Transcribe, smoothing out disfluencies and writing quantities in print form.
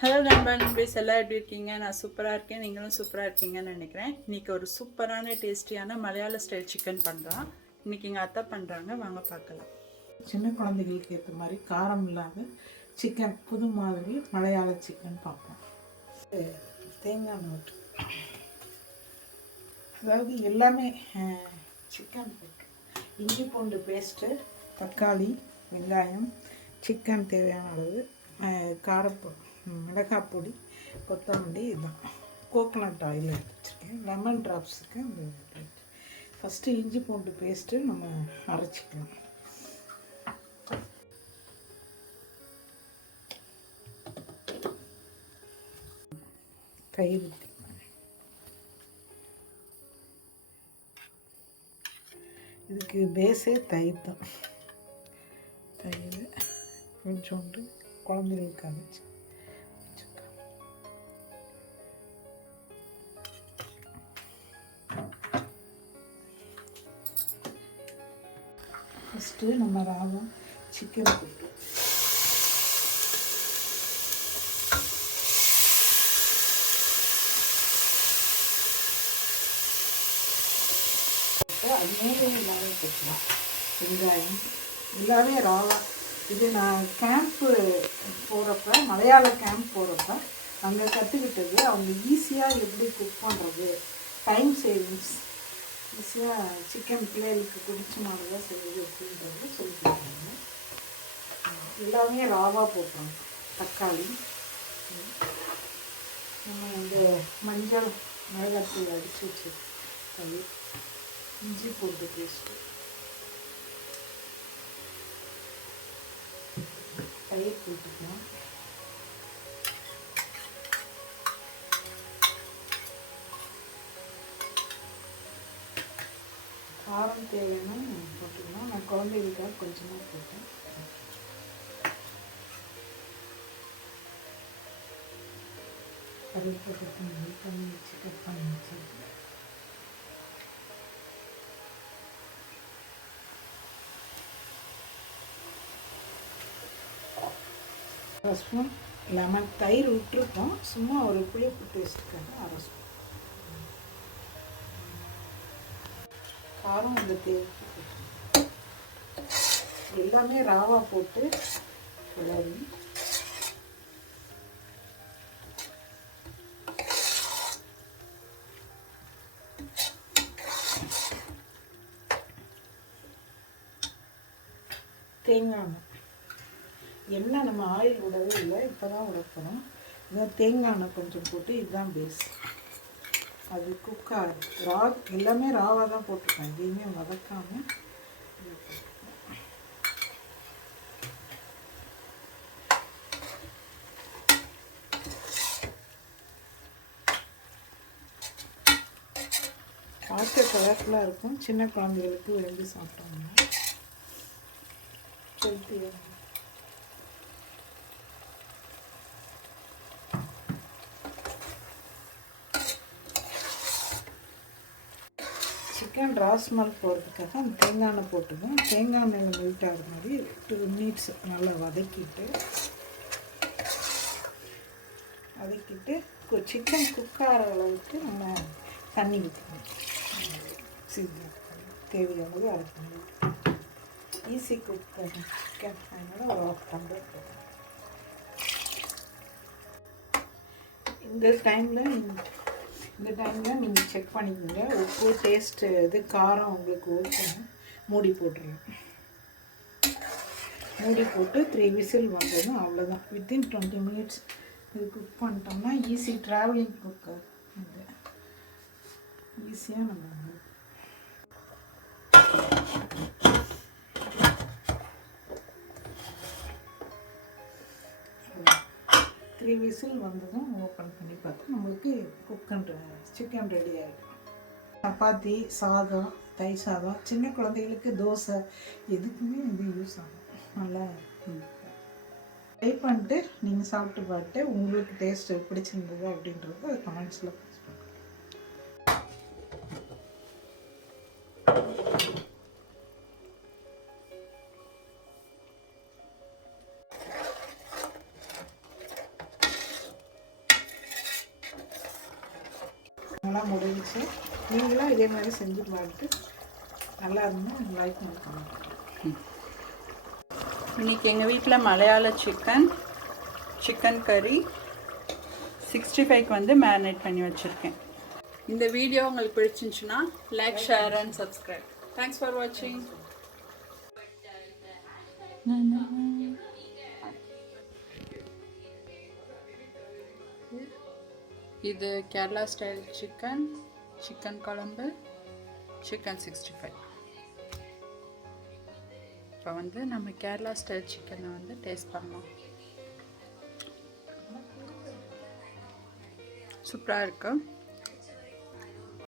Hello நண்பா நண்பீஸ் எல்லாம் எப்படி இருக்கீங்க? நான் சூப்பராக இருக்கேன். நீங்களும் சூப்பராக இருக்கீங்கன்னு நினைக்கிறேன். இன்றைக்கி ஒரு சூப்பரான டேஸ்டியான மலையாள ஸ்டைல் சிக்கன் பண்ணுறோம். இன்றைக்கி எங்கள் அத்தை பண்ணுறாங்க, வாங்க பார்க்கலாம். சின்ன குழந்தைகளுக்கு ஏற்ற மாதிரி காரம் இல்லாத சிக்கன், புது மாதிரி மலையாள சிக்கன் பார்ப்போம். தேங்காய் நோட்டு, அதாவது எல்லாமே சிக்கன் போட்டு இஞ்சி பூண்டு பேஸ்ட்டு, தக்காளி, வெங்காயம், சிக்கன் தேவையான அளவு, காரப்பொடி, மிளகாய் பொடி, கொத்தமல்லி, இதுதான் கோகோனட் ஆயில் எடுத்து வச்சுருக்கேன். லெமன் ட்ராப்ஸுக்கு அந்த ஃபஸ்ட்டு இஞ்சி பூண்டு பேஸ்ட்டு நம்ம அரைச்சிக்கலாம். தயிர் ஊற்றிக்கலாம். இதுக்கு பேஸே தயிர் தான். தயிர் கொஞ்சோண்டு குழந்தைகளுக்கு அரைச்சி ஃபஸ்ட்டு நம்ம ராவம் சிக்கன் போட்டு அது மேலே எல்லாமே போட்டுக்கலாம். வெங்காயம் எல்லாமே ராவா. இது நான் கேம்ப்பு போகிறப்ப, மலையாள கேம்ப் போகிறப்ப அங்கே கற்றுக்கிட்டது. அவங்க ஈஸியாக எப்படி குக் பண்ணுறது, டைம் சேவிங்ஸ், ஈஸியாக சிக்கன் பிள்ளைகளுக்கு பிடிச்ச மாதிரி தான் செய்யுது அப்படின்றது சொல்லி கொடுத்தாங்க. எல்லாமே ராவாக போட்டோம். தக்காளி, நம்ம இந்த மஞ்சள் மிளகாத்தூள் அடித்து வச்சு தயிர், இஞ்சி பூண்டு பேஸ்ட்டு, தயிர் போட்டுக்கலாம். காரம் தேவைன்னா போட்டுக்கலாம். நான் குழந்தைகளுக்காக கொஞ்சமாக போட்டேன். கருவேப்பிலை கொத்தமல்லி பண்ணி வச்சு கட் பண்ணி வச்சுருக்கேன். அரை ஸ்பூன் லெமன், தயிர் விட்டுருக்கோம், சும்மா ஒரு புளிப்பு டேஸ்ட்டுக்காக அரை ஸ்பூன். காரம் இந்த தேவைக்கு எல்லாமே ராவா போட்டு கிளறி தேங்காய் எண்ணெய் நம்ம ஆயில் விடவே இல்லை, இப்போ தான் விடப்போம். இதான் தேங்காய் எண்ணெய் கொஞ்சம் போட்டு, இதுதான் பேஸ். அது குக்காக எல்லாமே ராவாக தான் போட்டிருக்கேன், எதையுமே வதக்காமல். பார்க்க கலர்ஃபுல்லாக இருக்கும். சின்ன குழந்தைகளுக்கு விரும்பி சாப்பிட்டாங்க. சிக்கன் ராஸ்மல் போகிறதுக்காக அந்த தேங்காய் எண்ணெய் போட்டுக்கோம். தேங்காய் எண்ணெயில் மெல்ட் ஆகிற மாதிரி 2 மினிட்ஸ் நல்லா வதக்கிட்டு சிக்கன் குக் ஆகிற அளவுக்கு நம்ம தண்ணி ஊற்றணும். தேவையானது அது பண்ணி ஈஸி குக் சிக்கன், அதனால் ஒரு 1/2 டம்ளர் போதும். இந்த டைமில் நீங்கள் செக் பண்ணிக்கோங்க. உப்பு, டேஸ்ட்டு, இது காரம் உங்களுக்கு ஊற்றணும். மூடி போட்டுருங்க. மூடி போட்டு 3 விசில் வந்ததும் அவ்வளோதான். வித்தின் 20 மினிட்ஸ் இது குக் பண்ணிட்டோம்னா ஈஸி ட்ராவலிங் குக்கர். இது ஈஸியாக நம்ம 3 விசில் வந்ததும் ஓப்பன் பண்ணி பார்த்தா நம்மளுக்கு சிக்கன் ரெடி ஆகிடும். சப்பாத்தி, சாதம், தயிர் சாதம், சின்ன குழந்தைகளுக்கு தோசை, எதுக்குமே இது யூஸ் ஆகும். நல்லா ட்ரை பண்ணிட்டு நீங்கள் சாப்பிட்டு பார்த்துட்டு உங்களுக்கு டேஸ்ட்டு பிடிச்சிருந்தது அப்படின்றது அது கமெண்ட்ஸில் போஸ்ட் பண்ணுங்கள். நல்லா முடிஞ்சிச்சு. நீங்களும் இதே மாதிரி செஞ்சு பார்த்துட்டு நல்லா இருந்தால் லைக் பண்ணுங்க. இன்றைக்கி எங்கள் வீட்டில் மலையாள சிக்கன் கறி 65க்கு வந்து மேரினேட் பண்ணி வச்சுருக்கேன். இந்த வீடியோ உங்களுக்கு பிடிச்சிருந்துச்சுன்னா like, share and subscribe. Thanks for வாட்சிங். இது கேரளா ஸ்டைல் சிக்கன் குழம்பு, சிக்கன் 65. இப்போ வந்து நம்ம கேரளா ஸ்டைல் சிக்கனை வந்து டேஸ்ட் பண்ணலாம். சூப்பராக இருக்குது.